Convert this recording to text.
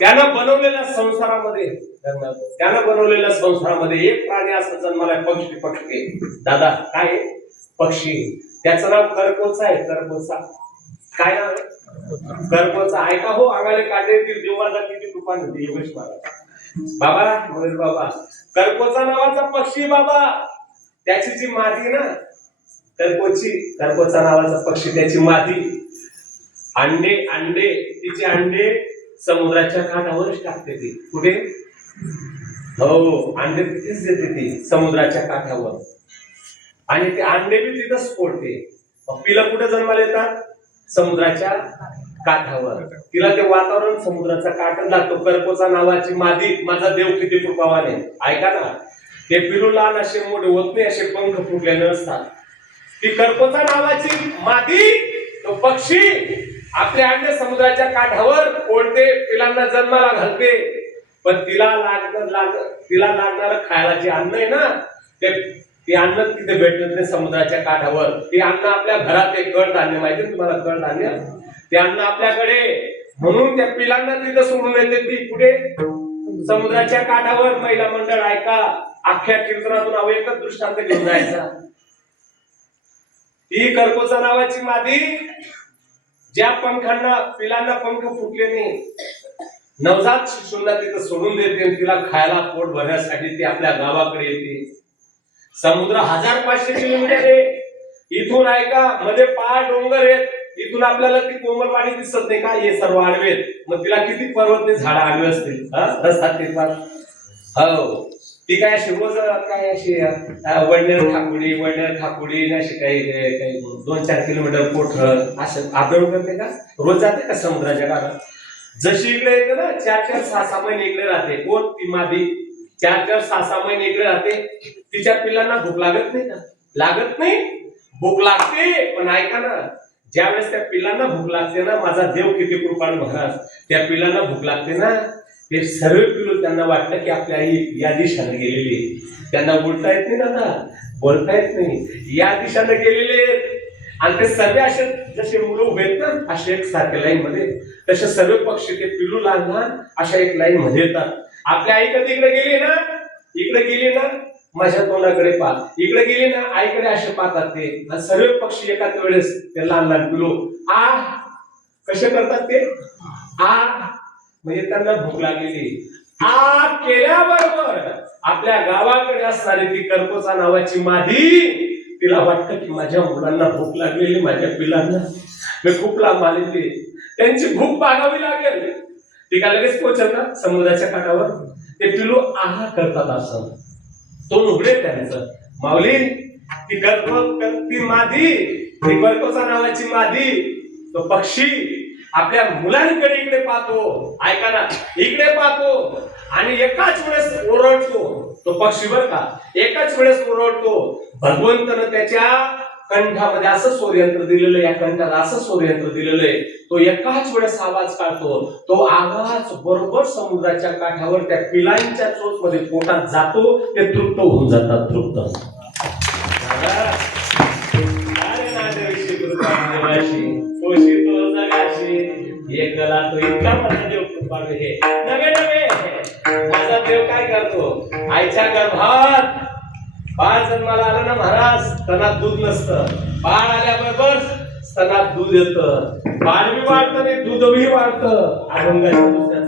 त्यानं बनवलेल्या संसारामध्ये एक प्राणी असं जन्माला पक्षी दादा काय पक्षी, त्याचं नाव करकोचा आहे. करकोचा काय नाव आहे? करकोचा. ऐका हो, अंगाले काटे येतील देवाचा किती कृपा होती योगेश महाराज बाबा, महेश बाबा. करकोचा नावाचा पक्षी बाबा, त्याची जी मादी ना करकोचा नावाचा पक्षी, त्याची मादी तिचे अंडे समुद्राच्या काठावरच टाकते ती. कुठे? हो, अंडे तिथेच देते ती समुद्राच्या काठावर, आणि ते अंडे बी तिथंच फोडते. पिलं कुठे जन्माला येतात? समुद्राच्या काठावर. तिला ते वातावरण समुद्राचा काठ लागतो. करकोचा नावाची मादी, माझा देव किती कृपावाने. ऐका ना, ते पिलू लहान असे मोठे होत नाही, असे पंख फुटलेले असतात. ती करकोचा नावाची मादी, तो पक्षी आपले अंडे समुद्राच्या काठावर फोडते, पिलांना जन्माला घालते. पण तिला लागणार खायला जे अन्न आहे ना, ते अन्न तिथे भेटत नाही समुद्राच्या काठावर. ते अन्न आपल्या घरात आहे, कडधान्य माहिती ना तुम्हाला, कडधान्य. ते अन्न आपल्याकडे, म्हणून त्या पिलांना तिथं सोडून येते ती. कुठे? समुद्राच्या काठावर. महिला मंडळ ऐका, अख्ख्या कीर्तनातून एकच दृष्टांत घेऊन जायचा. ही करकोचा नावाची मादी ज्या पिलांना पंख फुटले नाही, नवजात शिशूंना तिथं सोडून देते. तिला खायला पोट भरण्यासाठी ती आपल्या गावाकडे येते. समुद्र 1500 किलोमीटर आहे इथून. ऐका, मध्ये पहाड डोंगर आहेत. इथून आपल्याला ती कोमलवाडी दिसत नाही का? हे सर्व आडवे. मग तिला किती पर्वत झाड आडवे असतील रस्त्यात ते पार. हो, ती काय अशी रोज काय अशी वडनेर ठाकुडी अशी काही 2-4 किलोमीटर पोट असं अपडाऊन करते का? रोज जाते का समुद्राच्या काठात? जशी इकडे येते ना, 4-4-6-6 महिने इकडे राहते. कोण? ती मादी 4-4-6-6 महिने इकडे राहते. तिच्या पिलांना भूक लागत नाही का? लागत नाही, भूक लागते. पण ऐका ना, ज्यावेळेस त्या पिलांना भूक लागते ना, माझा देव किती कृपाळू महाराज, त्या पिलांना भूक लागते ना, ते सर्व पिलू त्यांना वाटलं की आपली आई या दिशेने गेलेली आहे. त्यांना बोलता येत नाही दादा, बोलता येत नाही, या दिशेने गेलेले आहेत. आणि ते सर्व असे जसे मुलं उभे आहेत ना, असे एक सारख्या लाईन मध्ये, तसे सर्व पक्षी ते पिलू लहान अशा एक लाईन मध्ये येतात. आपल्या आई कधी इकडे गेली ना, माझ्या तोंडाकडे पाह, इकडे गेली ना, आईकडे असे पाहतात ते. आणि सर्व पक्षी एकाच वेळेस ते लहान पिलू कसे करतात ते? म्हणजे त्यांना भूक लागलेली. केल्याबरोबर आपल्या गावाकडे असणारी ती करकोचा नावाची मादी, तिला वाटतं की माझ्या मुलांना भूक लागलेली, माझ्या पिलांना मी खूप लांब आलेली, त्यांची भूक भागावी लागेल. ती का लगेच पोहोचल ना समुद्राच्या काठावर? ते पिलू करतात असं. तो उघडे त्यांचं माऊली, ती मादी, ती करकोचा नावाची मादी, तो पक्षी आपल्या मुलांकडे इकडे पाहतो. ऐका ना, इकडे पाहतो आणि एकाच वेळेस ओरडतो. तो पक्षी बर का, एकाच वेळेस ओरडतो. भगवंतानं त्याच्या कंठामध्ये असं स्वरयंत्र दिलेलं आहे, या कंठाला असं स्वरयंत्र दिलेलं आहे. तो एकाच वेळेस आवाज काढतो. तो आवाज बरोबर समुद्राच्या काठावर त्या पिलांच्या चोच मध्ये पोटात जातो. ते तृप्त होऊन जातात. तृप्त. एकला तो इतका माझा देव कृपाळू हे नवे माझा देव काय करतो? आईच्या गर्भात बाळ जन्माला आलं ना महाराज, स्तनात दूध नसतं. बाळ आल्याबरोबर स्तनात दूध येतं. बाळ बी वाढतं आणि दूधही वाढतं. अभंगाच्या दुसऱ्या